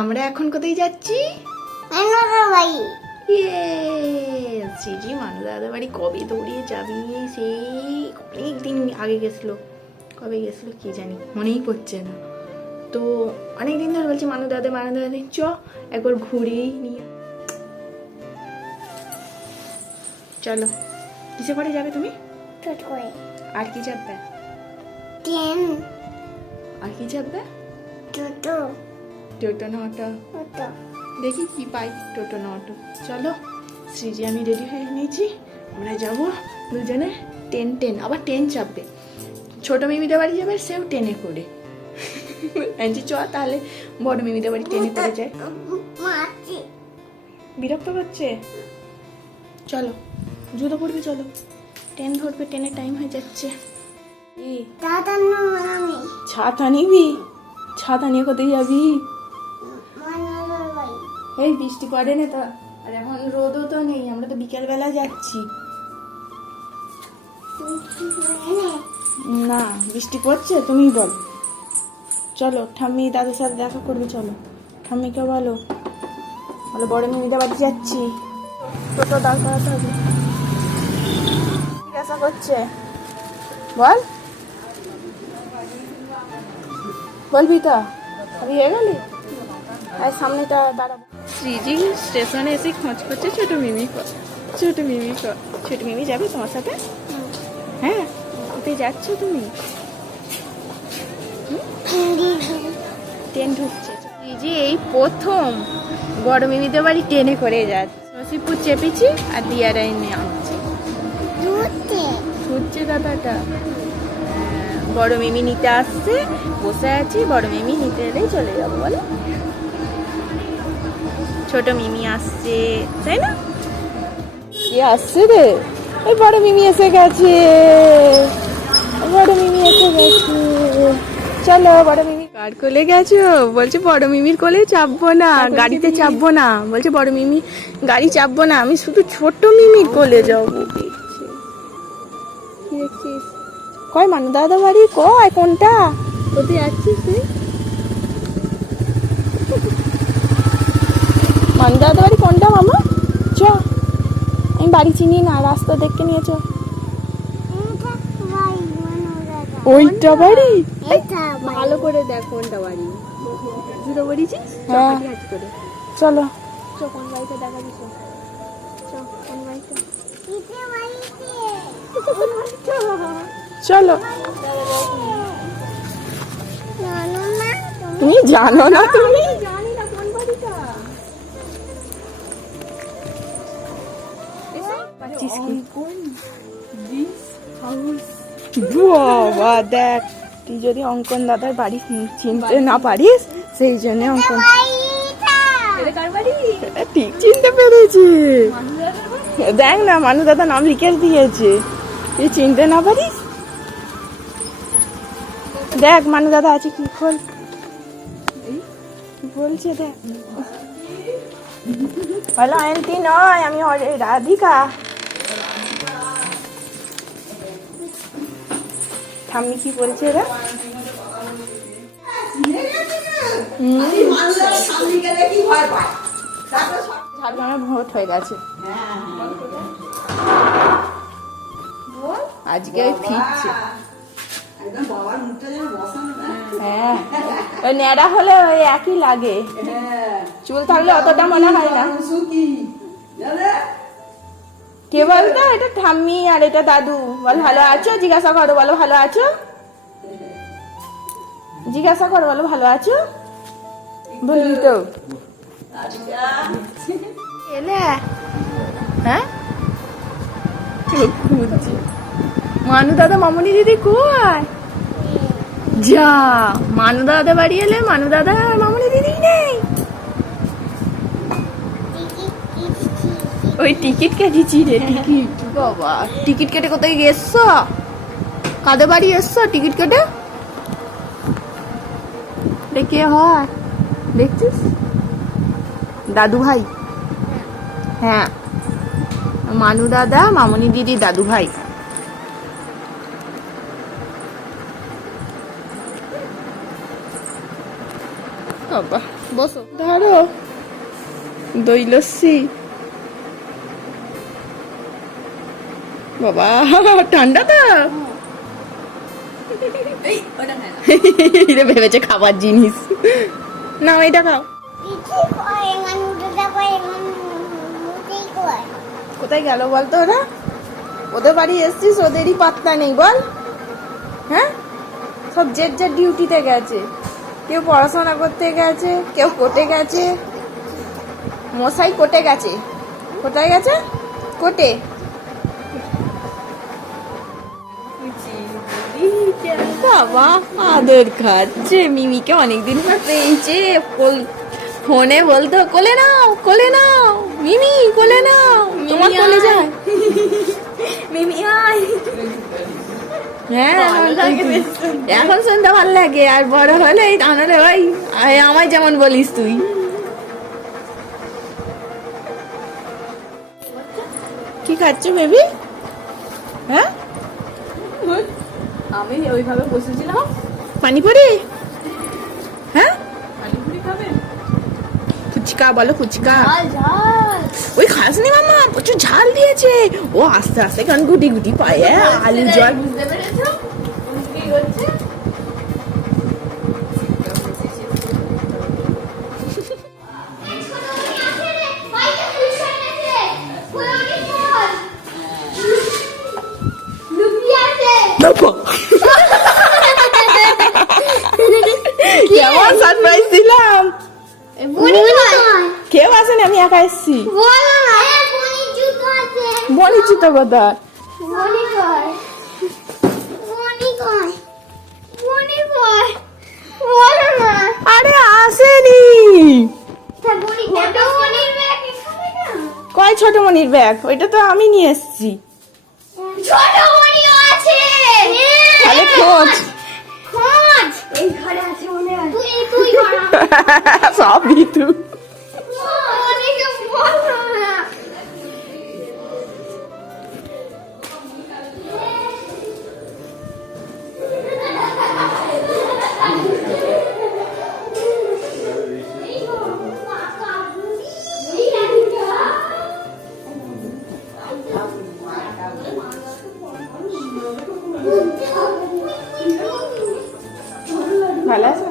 আমরা এখন কোথায় যাচ্ছি? শ্রীজি মানু দাদা বাড়ি। কবে দৌড়িয়ে যাবি? সেই অনেক দিন আগে গেছিলো। কবে গেছিলো কি জানি, মনেই পড়ছে না। তো অনেক দিন ধরে বলছি মানু দাদা চ একবার ঘুরেই নিয়ে। চলো। কিসে করে যাবে তুমি? আর কি চাপবে? ট্রেন। আর কি চাপবে? টোটো। টোটো না অটো? দেখি কি পাই, টোটো না অটো। চলো, শ্রীজি আমি রেডি হয়ে নিয়েছি। আমরা যাবো দুজনে। ট্রেন আবার ট্রেন চাপবে। ছোট মিমিদের বাড়ি যাবে, সেও ট্রেনে করে। চ তাহলে বড় মিমিদের বাড়ি ট্রেনে করে যায়। বিরক্ত করছে? চলো, জুতো পড়বে, চলো। ট্রেন ধরবে, ট্রেনের টাইম হয়ে যাচ্ছে। ছাতা নিবি? ছাতা নিয়ে কোথায় যাবি? এই বৃষ্টি পড়ে না তো, আর এখন রোদও তো নেই, আমরা তো বিকেল বেলা যাচ্ছি। না, বৃষ্টি পড়ছে, তুমি বল। চলো, ঠাম্মি দাদার সাথে দেখা করবে, চলো। ঠাম্মিকে বলো বড় মিমিদের বাড়ি যাচ্ছি। টোটো দাঁড় করাতে হবে। জিজ্ঞাসা করছে, বলবি তো? আমি হয়ে গেলি, আর সামনেটা দাঁড়াবো। শ্রীজি স্টেশনে এসে খোঁজ করছে ছোট মিমি। ছোট মিমি যাবে তোমার সাথে? হ্যাঁ, কোথায় যাচ্ছ তুমি? ট্রেন ঢুকছে। শ্রীজি এই প্রথম বড় মিমিদের বাড়ি ট্রেনে করে যাচ্ছে। নসিপুর চেপেছি আর দিয়ারাই নিয়ে আসছে। ঘুরছে দাদাটা। বড় মিমি নিতে আসছে, বসে আছি। বড় মিমি নিতে এলেই চলে যাবো, বলো। ছোট মিমি আসছে, তাই না? কি আসছে রে? ওই বড় মিমি এসে গেছে। চলো, বড় মিমি। কার কোলে গেছো? বলছে বড় মিমির কোলে চাপবো না, গাড়িতে চাপবো না। বলছে বড় মিমি গাড়ি চাপবো না, আমি শুধু ছোট মিমির কোলে যাবো। কি দেখছিস? কয় মানু দাদা বাড়ি, কয় কোনটা? কোথায় যাচ্ছিস তুই? মানু দাদা বাড়ি কোনটা মামা? চ, আমি বাড়ি চিনি না, রাস্তা দেখে নিয়ে চ। ওইটা বাড়ি? ভালো করে দেখ কোনটা বাড়ি। জুতো পড়েছিস? হ্যাঁ, চলো। কোন বাড়িতে দেখা দিচ্ছে? কোন বাড়িতে? চলো। তুমি জানো না? তুমি জানি না কোন বাড়িটা। বাবা দেখ, তুই যদি অঙ্কন দাদার বাড়ি চিনতে না পারিস, সেই জন্য অঙ্কন ঠিক চিনতে পেরেছি। দেখ না, মানু দাদা নাম লিখে দিয়েছে। তুই চিনতে না পারিস? দেখ মানু দাদা আছে কি, খোল। বলছে দেখ, বলো আয়ন্তী নয়, আমি রাধিকা। ঠাম্মি কি বলছে রে? ঝাড়গ্রামে ভোট হয়ে গেছে, আজকে ফিরছে। হ্যাঁ, ওই ন্যাড়া হলে ওই একই লাগে, চুল থাকলে অতটা মনে হয় না। কে বলতো? এটা ঠাম্মি আর এটা দাদু। বল ভালো আছো, জিজ্ঞাসা করো, বলো ভালো আছো, জিজ্ঞাসা করো, বলো ভালো আছো, বলবি তো। এলে হ্যাঁ, মানু দাদা মামনি দিদি কই? যা, মানু দাদা বাড়ি এলে মানু দাদা আর মামনি দিদি নেই। ওই টিকিট কেটেছি রে, টিকিট। বাবা, টিকিট কেটে কোথায় গেছো? কাদের বাড়ি এসছো টিকিট কেটে? কে হয় দেখছিস? দাদু ভাই। হ্যাঁ, মানু দাদা মামনি দিদি দাদু ভাই। বাবা বসো। ধরো দই লস্যি। বাবা ঠান্ডা তো। এটা ভেবেছে খাবার জিনিস। নাও এটা খাও। কোথায় গেল বলতো ওরা? ওদের বাড়ি এসছিস, ওদেরই পাত্তা নেই বল। হ্যাঁ, সব জেট জেট ডিউটিতে গেছে। কেউ পড়াশোনা করতে গেছে, কেউ কোর্টে গেছে। মশাই কোর্টে গেছে। কোথায় গেছে? কোর্টে। বাবা আদর খাচ্ছে, মিমিকে অনেকদিন পর পেয়েছে। ফোনে বলতো কোলে নাও কোলে নাও, মিমি কোলে নাও, তোমার কোলে যায়। মিমি আয়। হ্যাঁ এখন শুনতে ভালো লাগে, আর বড় হলে আনলে ভাই আমায় যেমন বলিস তুই। কি খাচ্ছ বেবি? হ্যাঁ আমি ওইভাবে বসেছিলাম। পানিপুরি? হ্যাঁ ফুচকা বলো, ফুচকা। ওই খাসনি মামা, প্রচুর ঝাল দিয়েছে। ও আস্তে আস্তে কারণ গুটি গুটি পায়ে আলু জল। বুঝতে পেরেছো কি হচ্ছে? কেমন সারপ্রাইজ দিলাম। কেউ আসেনি, আমি একা এসছি। বলিস তো কথা। আরে আসেনি। কয় ছোট মনির ব্যাগ? ওইটা তো আমি নিয়ে এসছি। তাহলে খোঁজ। সবই তুই। ভালো আছে?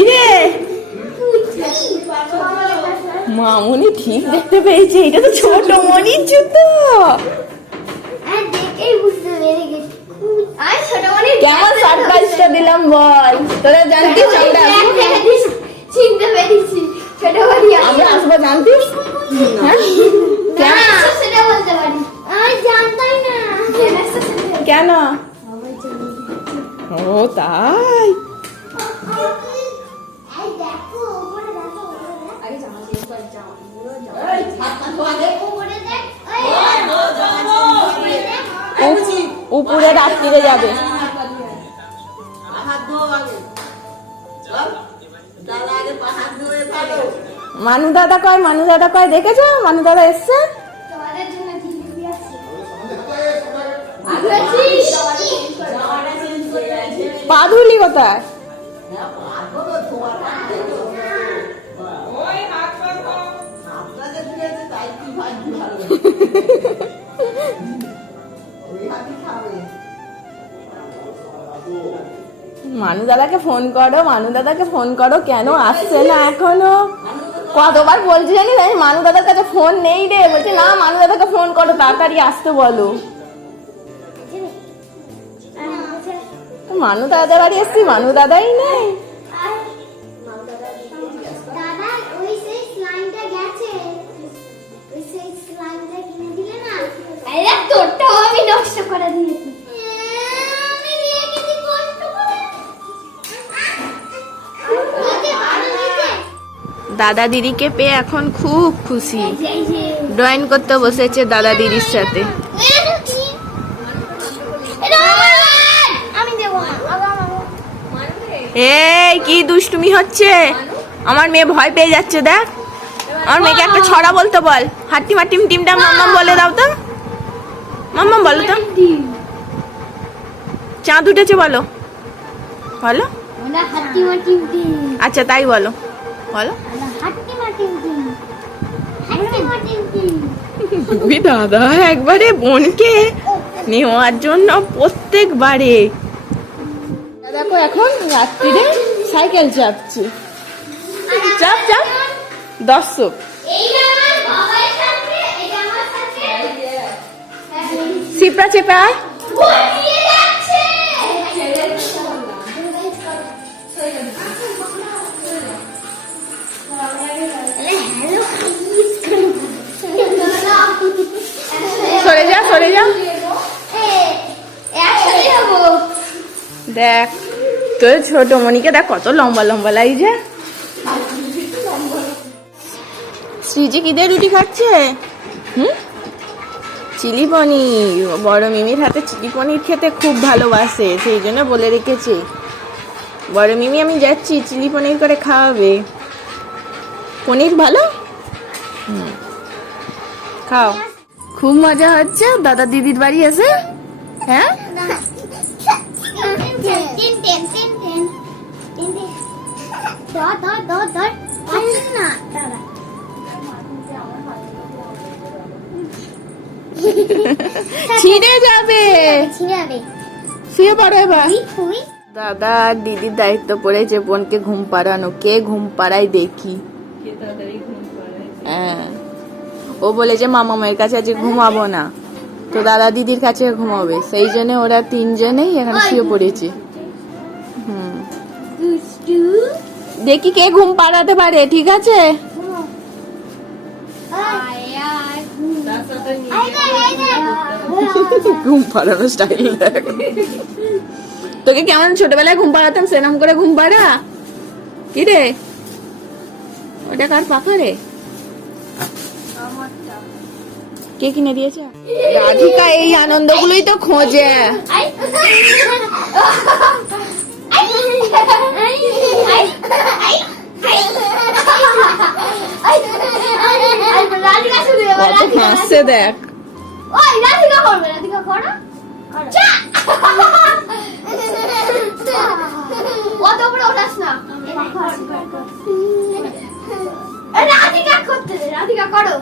ইরে মামুনি ঠিক দেখতে পেয়েছে, এটা তো ছোট মনির জুতো। কেমন সারপ্রাইজটা দিলাম বল। তোরা জানতিস চিনতে পেরেছি ছোট আমরা আসবো, জানতিস? হ্যাঁ সেটা বলতে পারি। আমি জানতাম না কেন? ও তাই। উপরে রাত্রিরে যাবে। মানু দাদা কয়, মানু দাদা কয়, দেখেছো মানু দাদা এসছে। পা ধুলি কোথায়? মানু দাদাকে ফোন করো, মানু দাদাকে ফোন করো, কেন আসছে না এখনো? কতবার বলছি জানিস, আমি মানু দাদার কাছে ফোন নেই রে। বলছি না, মানু দাদাকে ফোন করো, তাড়াতাড়ি আসতে বলো। মানু দাদা বাড়ি এসছি, মানু দাদাই নেই। তোরটাও আমি নষ্ট করে দিয়েছি। দাদা দিদিকে পেয়ে এখন খুব খুশি। ড্রয়িং করতে বসেছে দাদা দিদির সাথে। এই কি দুষ্টুমি হচ্ছে? আমার মেয়ে ভয় পেয়ে যাচ্ছে, দেখ। আমার মেয়েকে একটা ছড়া বলতে বল। হাট্টিমা টিম টিমটা মাম্মাম বলে দাও তো। মাম্মাম বলো তো। চাঁদ উঠেছে বলো, বলো। আমরা হাতিমা টিম টিম আচ্ছা তাই বলো বলো। হাতিমা টিম টিম হাতিমা টিম টিম তুমি দাদা একবারে বোনকে নেওয়ার জন্য প্রত্যেকবারে। দেখো এখন রাত্রিরে সাইকেল চাপছি, চাপ চাপ দর্শক। এইটা আমার বাবার সাথে এটা আমার সাথে সিপরা চেপে আয়। ঘুরিয়ে যাচ্ছে হ্যালো সরে যা সরে যা। একসাথে যাবো দেখ তোর ছোট মনিকে দেখ কত লম্বা লম্বা লাগছে। শ্রীজি কি দিয়ে রুটি খাচ্ছে? চিলি পনির। বড় মিমির হাতে চিলি পনির খেতে খুব ভালোবাসে, সেই জন্য বলে রেখেছে বড় মিমি আমি যাচ্ছি চিলি পনির করে খাওয়াবে। পনির ভালো, খাও। খুব মজা হচ্ছে দাদা দিদির বাড়ি এসে। হ্যাঁ tin tin tin tin tin ধর ধর ধর ধর পাচ্ছিস না দাদা ছিঁড়ে যাবে, ছিড়াবে শুয়ে পড়ো এবার। তুই দাদা আর দিদির দায়িত্ব পড়েছে বোনকে ঘুম পাড়ানো। কে ঘুম পাড়ায় দেখি। হ্যাঁ ও বলেছে মামা মায়ের কাছে আজকে ঘুমাবো না, তো দাদা দিদির কাছে ঘুমাবে, সেই জন্য ওরা তিনজনেই এখানে শুয়ে পড়েছে। দুষ্টু দেখি কে ঘুম পাড়াতে পারে, ঠিক আছে? ঘুম পাড়ানো স্টাইল দেখ। তোকে কেমন ছোটবেলায় ঘুম পাড়াতাম সেরকম করে ঘুম পাড়া। কি রে ওটা কার পাখা রে? কে কিনে দিয়েছে? রাধিকা এই আনন্দগুলোই তো খোঁজে। কত হাসছে দেখ। ওই রাধিকা করবে রাধিকা করো অত উপরে ওঠাস না রাধিকা করতে দে রাধিকা করো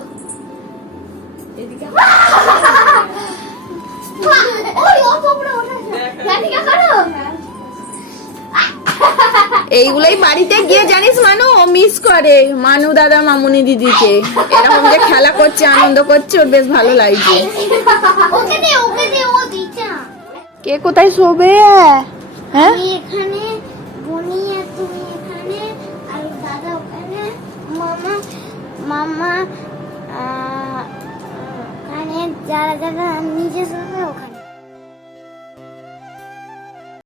ওই অত উপরে ওঠাস না রাধিকা করো এইগুলোই বাড়িতে গিয়ে জানিস মানু ও মিস করে মানু দাদা মামুনি দিদিকে। এরকম যে খেলা করছে আনন্দ করছে ওর বেশ ভালো লাগছে। ওকে দে ও দিচ্ছে না কে কোথায় শোবে? হ্যাঁ আমি এখানে বনি আর তুমি এখানে আর দাদা ওখানে মামা মামা ওখানে যারা যারা নিজে